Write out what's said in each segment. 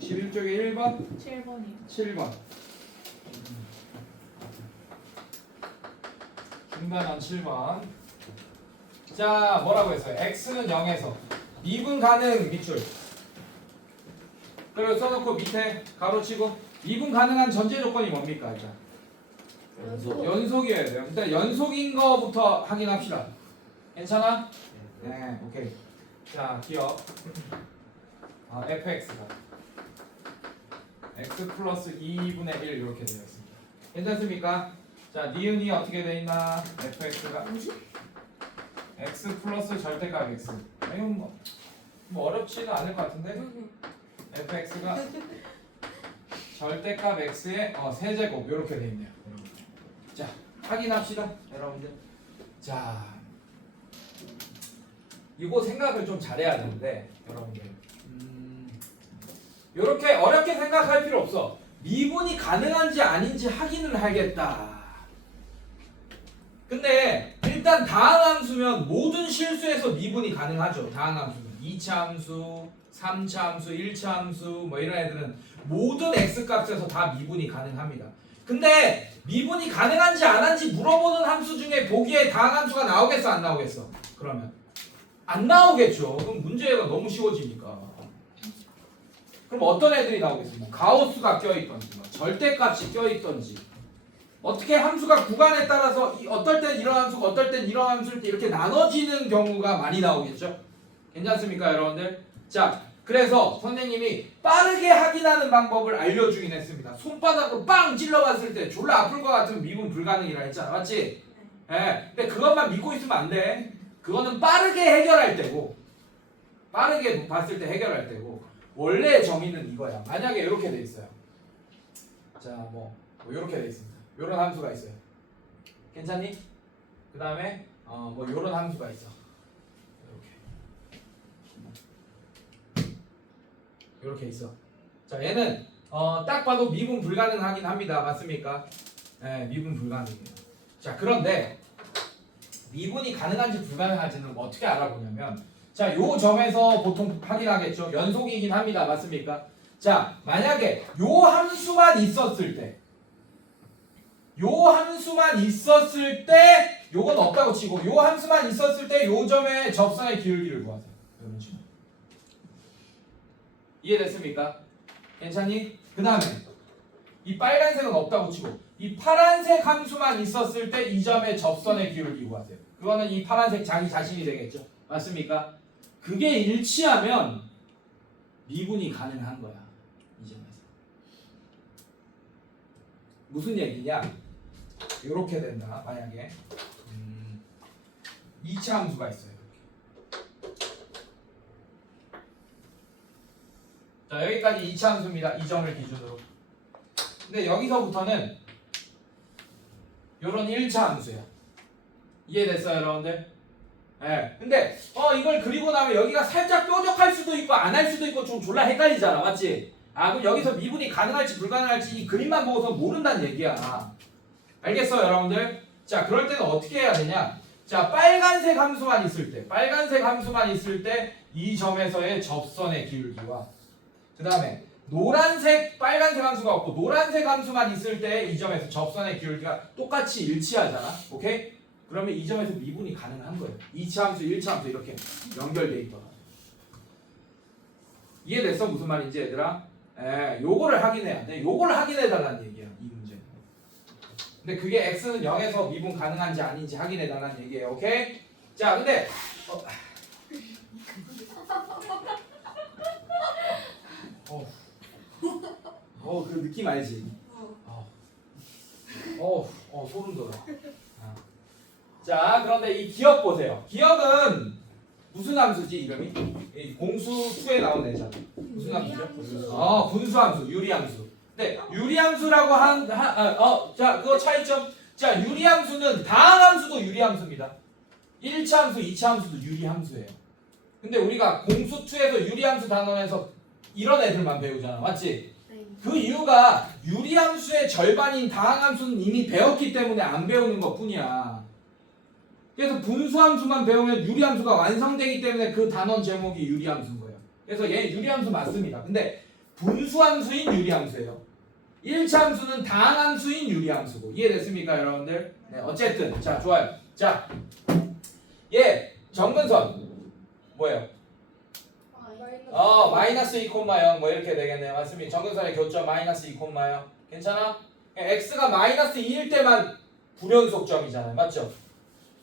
11쪽에 1번? 7번이요. 7번. 중단한 7번. 자, 뭐라고 했어요? x는 0에서 미분 가능 밑줄. 그리고 써놓고 밑에 가로치고 미분 가능한 전제 조건이 뭡니까? 일단 연속. 연속이어야 돼요. 일단 연속인 거부터 확인합시다. 괜찮아? 네, 오케이. 자, 기억. fx가 x 플러스 2분의 1 이렇게 되어 있습니다. 괜찮습니까? 자, 니은이 어떻게 되어 있나? fx가 x 플러스 절대값 x. 이건 뭐 어렵지는 않을 것 같은데? fx가 절대값 x의 세제곱 이렇게 되어 있네요. 자, 확인합시다, 여러분들. 자, 이거 생각을 좀 잘해야 되는데, 여러분들. 이렇게 어렵게 생각할 필요 없어. 미분이 가능한지 아닌지 확인을 하겠다. 근데 일단 다항함수면 모든 실수에서 미분이 가능하죠. 다항함수는 2차 함수, 3차 함수, 1차 함수 뭐 이런 애들은 모든 x값에서 다 미분이 가능합니다. 근데 미분이 가능한지 안 한지 물어보는 함수 중에 보기에 다항함수가 나오겠어 안 나오겠어? 그러면 안 나오겠죠. 그럼 문제가 너무 쉬워지니까. 그럼 어떤 애들이 나오겠어? 뭐 가우스가 껴있던지 뭐 절대값이 껴있던지 어떻게 함수가 구간에 따라서 어떨 땐 이런 함수고 어떨 땐 이런 함수일 때 이렇게 나눠지는 경우가 많이 나오겠죠? 괜찮습니까 여러분들? 자, 그래서 선생님이 빠르게 확인하는 방법을 알려주긴 했습니다. 손바닥으로 빵 찔러봤을 때 졸라 아플 것 같으면 미분 불가능이라 했잖아. 맞지? 예. 근데 그것만 믿고 있으면 안 돼. 그거는 빠르게 해결할 때고 빠르게 봤을 때 해결할 때고 원래 정의는 이거야. 만약에 이렇게 돼 있어요. 자, 뭐 이렇게 돼 있습니다. 요런 함수가 있어요. 괜찮니? 그 다음에 뭐 요런 함수가 있어. 이렇게 있어. 자, 얘는 딱 봐도 미분 불가능하긴 합니다. 맞습니까? 네, 미분 불가능해요. 자, 그런데 미분이 가능한지 불가능한지는 어떻게 알아보냐면, 자, 요 점에서 보통 확인하겠죠. 연속이긴 합니다. 맞습니까? 자, 만약에 요 함수만 있었을 때, 요건 없다고 치고, 요 함수만 있었을 때 요 점의 접선의 기울기를 구하세요. 이런 식으로. 이해됐습니까? 괜찮니? 그 다음에 이 빨간색은 없다고 치고 이 파란색 함수만 있었을 때 이 점의 접선의 기울기 구하세요. 그거는 이 파란색 자기 자신이 되겠죠. 맞습니까? 그게 일치하면 미분이 가능한 거야. 이 점에서. 무슨 얘기냐? 이렇게 된다. 만약에 2차 함수가 있어요. 자, 여기까지 2차 함수입니다. 이 점을 기준으로. 근데 여기서부터는 요런 1차 함수야. 이해됐어요, 여러분들? 예. 근데 이걸 그리고 나면 여기가 살짝 뾰족할 수도 있고 안 할 수도 있고 좀 졸라 헷갈리잖아. 맞지? 그럼 여기서 미분이 가능할지 불가능할지 이 그림만 보고서 모른다는 얘기야. 알겠어요, 여러분들? 자, 그럴 때는 어떻게 해야 되냐? 자, 빨간색 함수만 있을 때 이 점에서의 접선의 기울기와 그 다음에 노란색, 빨간색 함수가 없고 노란색 함수만 있을 때 이 점에서 접선의 기울기가 똑같이 일치하잖아. 오케이? 그러면 이 점에서 미분이 가능한 거예요. 2차 함수, 1차 함수 이렇게 연결돼 있더라. 이해됐어? 무슨 말인지 얘들아? 요거를 확인해야 돼. 요걸 확인해달라는 얘기야. 이 문제. 근데 그게 x는 0에서 미분 가능한지 아닌지 확인해달라는 얘기예요. 오케이? 자, 근데 그 느낌 알지? 소름 돋아. 자, 그런데 이 기억 보세요. 기억은 무슨 함수지, 이름이? 공수 2에 나온 애잖아. 무슨 함수죠? 분수함수, 유리함수. 근데 유리함수라고 자, 그거 차이점. 자, 유리함수는 다항함수도 유리함수입니다. 1차 함수, 2차 함수도 유리함수예요. 근데 우리가 공수 2에서 유리함수 단원에서 이런 애들만 배우잖아. 맞지? 그 이유가 유리함수의 절반인 다항함수는 이미 배웠기 때문에 안 배우는 것 뿐이야. 그래서 분수함수만 배우면 유리함수가 완성되기 때문에 그 단원 제목이 유리함수인 거예요. 그래서 얘 유리함수 맞습니다. 근데 분수함수인 유리함수예요. 1차 함수는 다항함수인 유리함수고. 이해됐습니까, 여러분들? 네, 어쨌든 자, 좋아요. 자, 얘 정근선 뭐예요? 마이너스 2,0 뭐 이렇게 되겠네요. 맞습니다. 정근선의 교점 마이너스 2,0 괜찮아? x가 마이너스 2일 때만 불연속점이잖아요. 맞죠?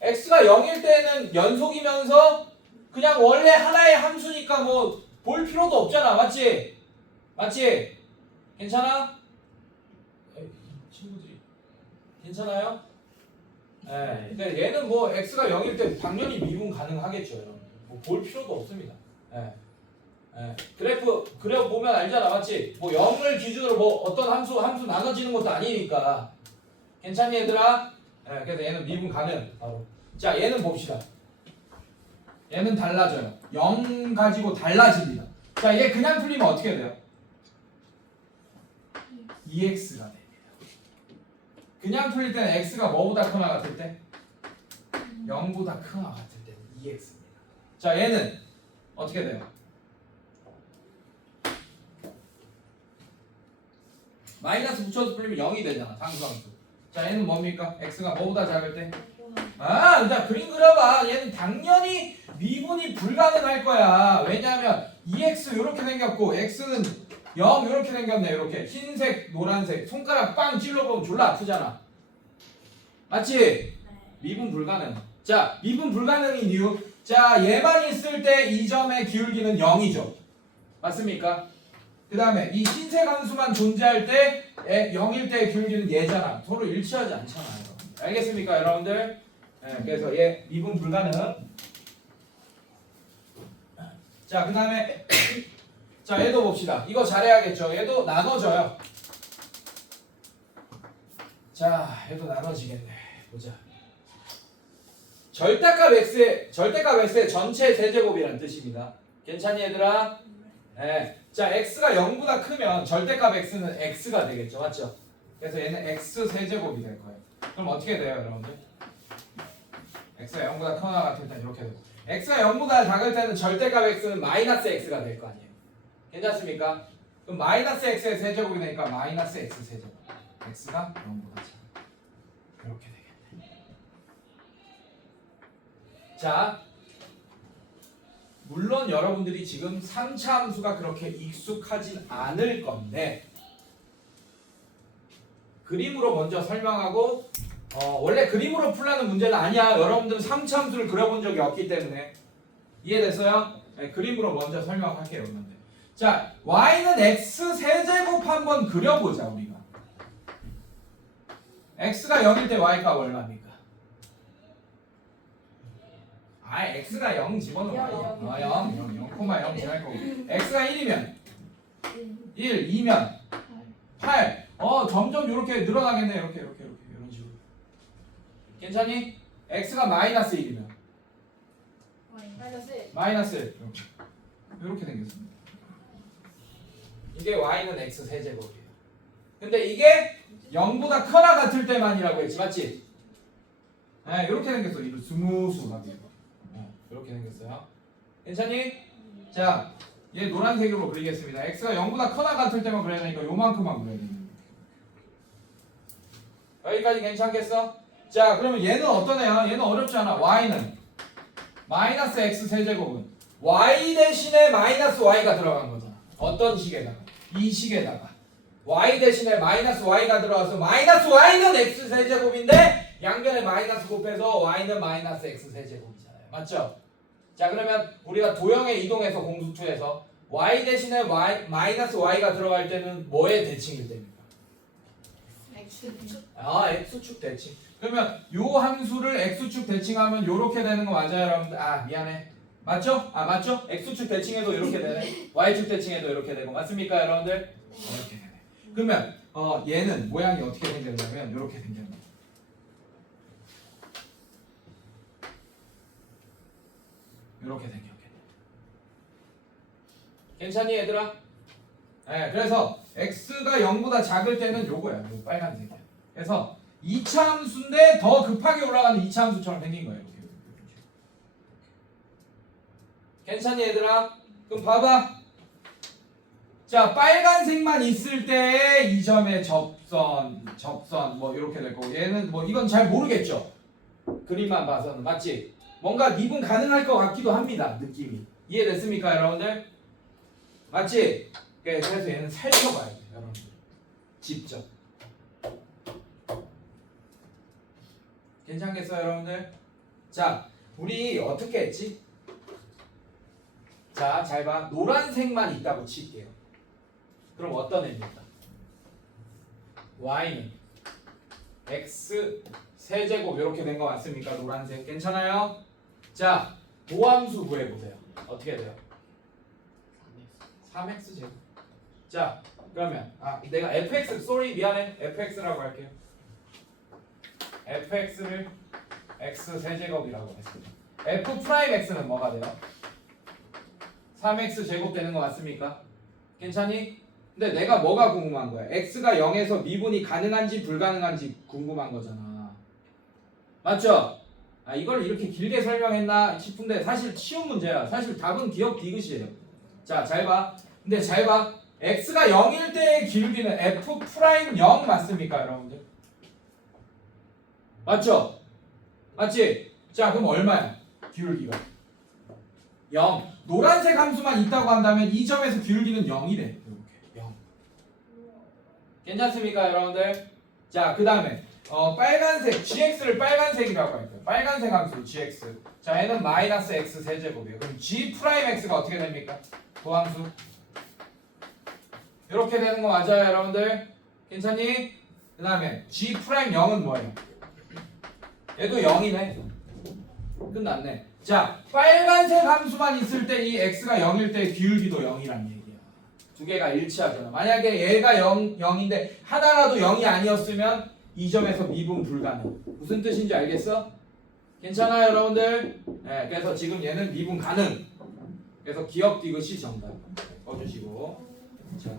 x가 0일 때는 연속이면서 그냥 원래 하나의 함수니까 뭐 볼 필요도 없잖아. 맞지? 맞지? 괜찮아? 친구들이 괜찮아요? 네. 근데 얘는 뭐 x가 0일 때 당연히 미분 가능하겠죠. 뭐 볼 필요도 없습니다. 네. 네. 그래프 그려보면 알잖아. 맞지? 뭐 0을 기준으로 뭐 어떤 함수 나눠지는 것도 아니니까. 괜찮니 얘들아? 네. 그래서 얘는 미분 가능. 바로. 자, 얘는 봅시다. 얘는 달라져요. 0 가지고 달라집니다. 자, 얘 그냥 풀리면 어떻게 돼요? 2x가 됩니다. 그냥 풀릴 때는 x가 뭐보다 크나 같을 때? 0보다 크나 같을 때는 2x입니다. 자, 얘는 어떻게 돼요? 마이너스 붙여서 풀리면 0이 되잖아. 상수함수. 자, 얘는 뭡니까? x가 뭐보다 작을 때? 자, 그림 그려봐. 얘는 당연히 미분이 불가능할 거야. 왜냐하면 2x 이렇게 생겼고 x는 0 이렇게 생겼네. 이렇게 흰색, 노란색. 손가락 빵 찔러보면 졸라 아프잖아. 맞지? 미분 불가능. 자, 미분 불가능인 이유. 자, 얘만 있을 때 이 점의 기울기는 0이죠. 맞습니까? 그 다음에 이 흰색 함수만 존재할 때 0일 때의 기울기는 얘잖아. 서로 일치하지 않잖아요. 알겠습니까, 여러분들? 네, 그래서 얘 미분 불가능. 자, 그 다음에 자, 얘도 봅시다. 이거 잘해야겠죠. 얘도 나눠져요. 자, 얘도 나눠지겠네. 보자. 절대값 x의 전체 세제곱이라는 뜻입니다. 괜찮니 얘들아? 네. 자, x가 0보다 크면 절대값 x는 x가 되겠죠. 맞죠? 그래서 얘는 x 세제곱이 될 거예요. 그럼 어떻게 돼요, 여러분들? x가 0보다 크거나 같을 때는 이렇게 되고, x가 0보다 작을 때는 절대값 x는 마이너스 x가 될 거 아니에요. 괜찮습니까? 그럼 마이너스 x의 세제곱이 되니까 마이너스 x 세제곱. x가 0보다 작아. 이렇게 되겠네. 자, 물론 여러분들이 지금 3차 함수가 그렇게 익숙하진 않을 건데 그림으로 먼저 설명하고 원래 그림으로 풀라는 문제는 아니야. 여러분들은 3차 함수를 그려본 적이 없기 때문에. 이해됐어요? 네, 그림으로 먼저 설명할게요. 여러분들. 자, y는 x 세제곱 한번 그려보자. 우리가 x가 0일 때 y값 얼마입니까? x가 0 집어넣어. 0, 0 지날 거고. x가 1이면 1, 2면 8. 점점 이렇게 늘어나겠네. 이렇게 이런 식으로. 괜찮니? x가 마이너스 1이면 마이너스 1. 이렇게 생겼습니다. 이게 y는 x 세제곱이에요. 근데 이게 0보다 커나 같을 때만이라고 했지. 맞지? 네, 이렇게 생겼어. 이거 스무스하게. 이렇게 생겼어요. 괜찮니? 자, 얘 노란색으로 그리겠습니다. x가 0보다 커나 같을 때만 그려야 되니까 요만큼만 그려야 됩니다. 여기까지 괜찮겠어? 자, 그러면 얘는 어떤 애야? 얘는 어렵지 않아. y는 마이너스 x 세제곱은 y 대신에 마이너스 y가 들어간 거잖아. 어떤 식에다가? 이 식에다가 y 대신에 마이너스 y가 들어가서 마이너스 y는 x 세제곱인데 양변에 마이너스 곱해서 y는 마이너스 x 세제곱이잖아요. 맞죠? 자, 그러면 우리가 도형에 이동해서 공수투에서 y 대신에 마이너스 y가 들어갈 때는 뭐의 대칭일 때입니까? x축 대칭. 그러면 요 함수를 x축 대칭하면 요렇게 되는 거 맞아요, 여러분들? 미안해. 맞죠? 맞죠? x축 대칭해도 이렇게 되네. y축 대칭해도 이렇게 되고. 맞습니까, 여러분들? 이렇게 되네. 그러면 얘는 모양이 어떻게 생겼냐면 이렇게 생겼네. 이렇게 생겼겠네. 괜찮니, 얘들아? 네, 그래서 x가 0보다 작을 때는 요거야. 요 빨간색이야. 그래서 2차 함수인데 더 급하게 올라가는 2차 함수처럼 생긴 거예요. 이렇게. 괜찮니, 얘들아? 그럼 봐봐. 자, 빨간색만 있을 때 이 점의 접선 뭐 이렇게 될 거고 얘는 뭐 이건 잘 모르겠죠. 그림만 봐서는 맞지? 뭔가 미분 가능할 것 같기도 합니다. 느낌이. 이해됐습니까, 여러분들? 맞지? 그래서 얘는 살펴봐야 돼요, 여러분들. 직접. 괜찮겠어요, 여러분들? 자, 우리 어떻게 했지? 자, 잘 봐. 노란색만 있다고 칠게요. 그럼 어떤 애입니까? y는 x 세제곱 이렇게 된 거 맞습니까? 노란색. 괜찮아요? 자, 도함수 구해보세요. 어떻게 돼요? 3x 제곱. 자, 그러면 내가 fx 미안해. fx라고 할게요. fx를 x 세제곱이라고 했습니다. f 프라임 x는 뭐가 돼요? 3x 제곱 되는 거 맞습니까? 괜찮니? 근데 내가 뭐가 궁금한 거야? x가 0에서 미분이 가능한지 불가능한지 궁금한 거잖아. 맞죠? 이걸 이렇게 길게 설명했나 싶은데 사실 쉬운 문제야. 사실 답은 기억 디귿이에요. 자, 잘 봐. 근데 잘 봐. x가 0일 때의 기울기는 f 프라임 0 맞습니까, 여러분들? 맞죠? 맞지? 자, 그럼 얼마야? 기울기가 0. 노란색 함수만 있다고 한다면 이 점에서 기울기는 0이래. 이렇게 0. 괜찮습니까, 여러분들? 자, 그 다음에 빨간색 gx를 빨간색이라고 할게요. 빨간색 함수 gx. 자, 얘는 마이너스 x 세제곱이에요. 그럼 g 프라임 x가 어떻게 됩니까? 도함수. 이렇게 되는 거 맞아요, 여러분들? 괜찮니? 그 다음에 g 프라임 0은 뭐예요? 얘도 0이네. 끝났네. 자, 빨간색 함수만 있을 때 이 x가 0일 때 기울기도 0이란 얘기야. 두 개가 일치하잖아. 만약에 얘가 0인데 하나라도 0이 아니었으면 이 점에서 미분 불가능. 무슨 뜻인지 알겠어? 괜찮아요, 여러분들? 네, 그래서 지금 얘는 미분 가능. 그래서 기억 디귿이 정답. 꺼주시고. 자.